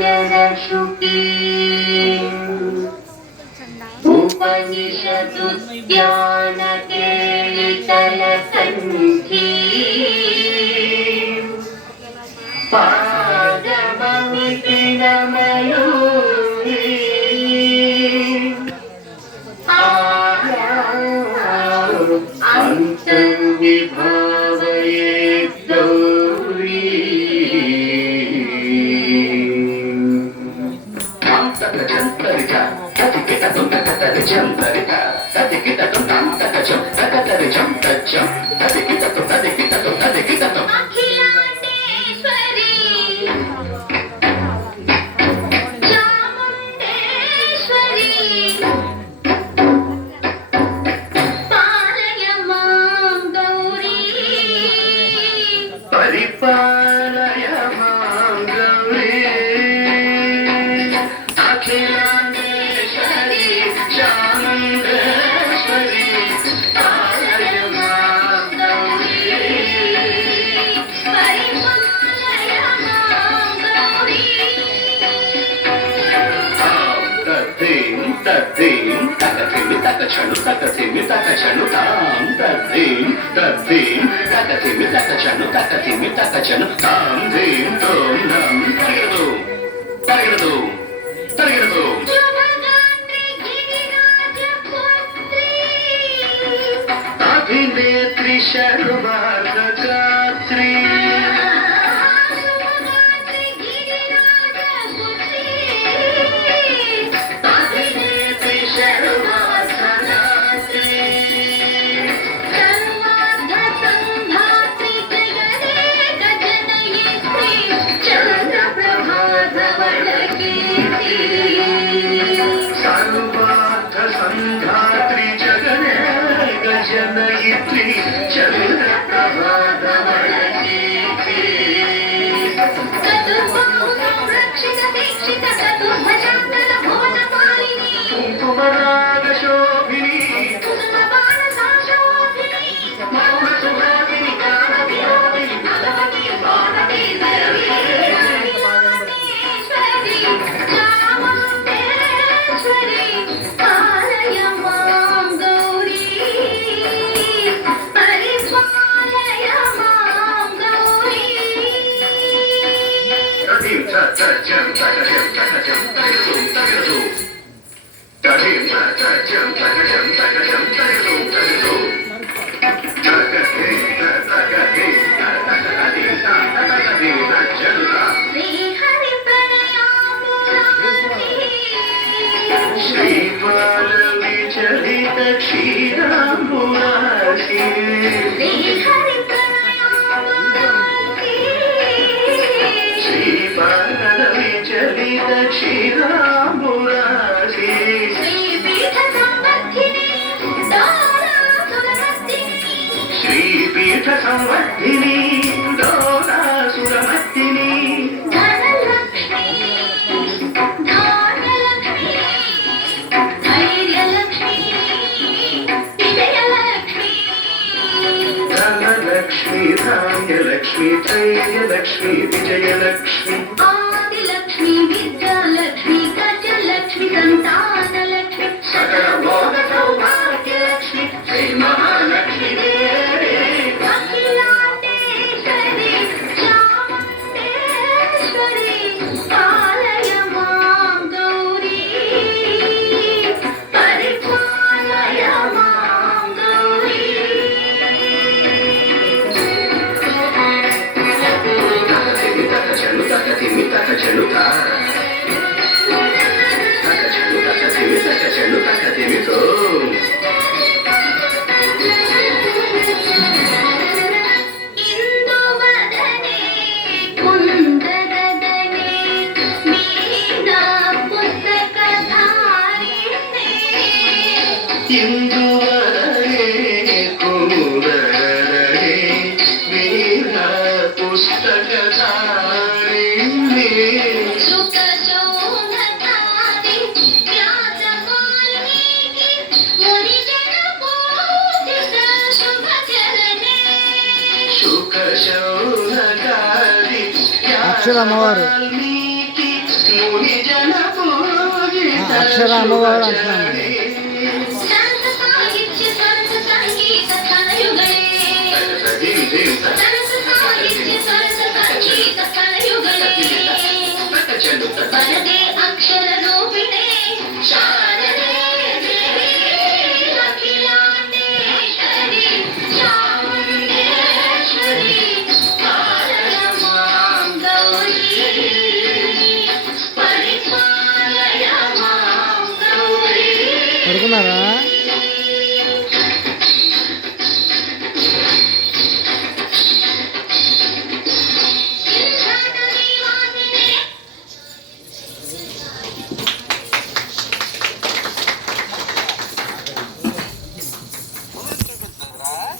ओङ्कारपञ्जरशुकी उपनिषदुद्यानकेलितलसन्धी पादममिति नमयूरि अन्तर्विभावये गौरी परिपालय मां गौरी अखिलांडेश्वरी चामुंडेश्वरी पालय मां गौरी परिपालय मां गौरी तद्दीं तकथिमि तकचनु तकथिमि तकचनु तां तद्दीं तकथिमि तकचनु तकथिमि तकचनु तां धीं तों नं तगिरदु तगिरदु तगिरदु अभिनेत्री शर्वार्धगात्री संधात्री जगने गजनयित्री चंद्रप्रभाधवलकीर्ति संरक्षित दीक्षित चतुर्भुजांतर भुवनपालिनी कुमरागशोभिनी कुसुमबाणसाशोभिनी मौनसुहासिनी गानविनोदिनी भगवती वानवी सर्वेश्वरी चामुण्डेश्वरी पालय मां गौरी परिपालय मां गौरी तदिं तजं तजं तजं तजं तजं तदिं तजं तजं तजं तजं तजं श्रीपालवी चलित क्षीराम्बुरासी श्रीपालवी चलित क्षीराम्बुरासी श्रीपीठ संवर्धिनी दोलासुरमर्दिनी धनलक्ष्मी धान्यलक्ष्मी त्रैर्यलक्ष्मी विजयलक्ष्मी आदिलक्ष्मी विद्यालक्ष्मी गजलक्ष्मी संतानलक्ष्मी सकल भोग सौभाग्यलक्ष्मी श्री महालक्ष्मी देवी अखिलांडेश्वरी चामुण्डेश्वरी पालय मां गौरी परिपालय मां गौरी तकथिमि तकचनु तकथिमि तों इंदुवदने कुंदरदने वीणा पुस्तकधारिणे इंदुवदने कुंदरदने वीणा पुस्तकधारिणे सुखशोभतादि व्यासवाल्मीकि मुनिजन पूजित शुभचरणे सुखशोभतादि అక్షర అమ్మవారు వాల్మీకి ముని జన పూజిత అక్షర అమ్మవారు అంటున్నాను. సంత సాహిత్య సంత సంగీత కలయుగలే సంత సాహిత్య సంత సంగీత కలయుగలే వరదే అక్షర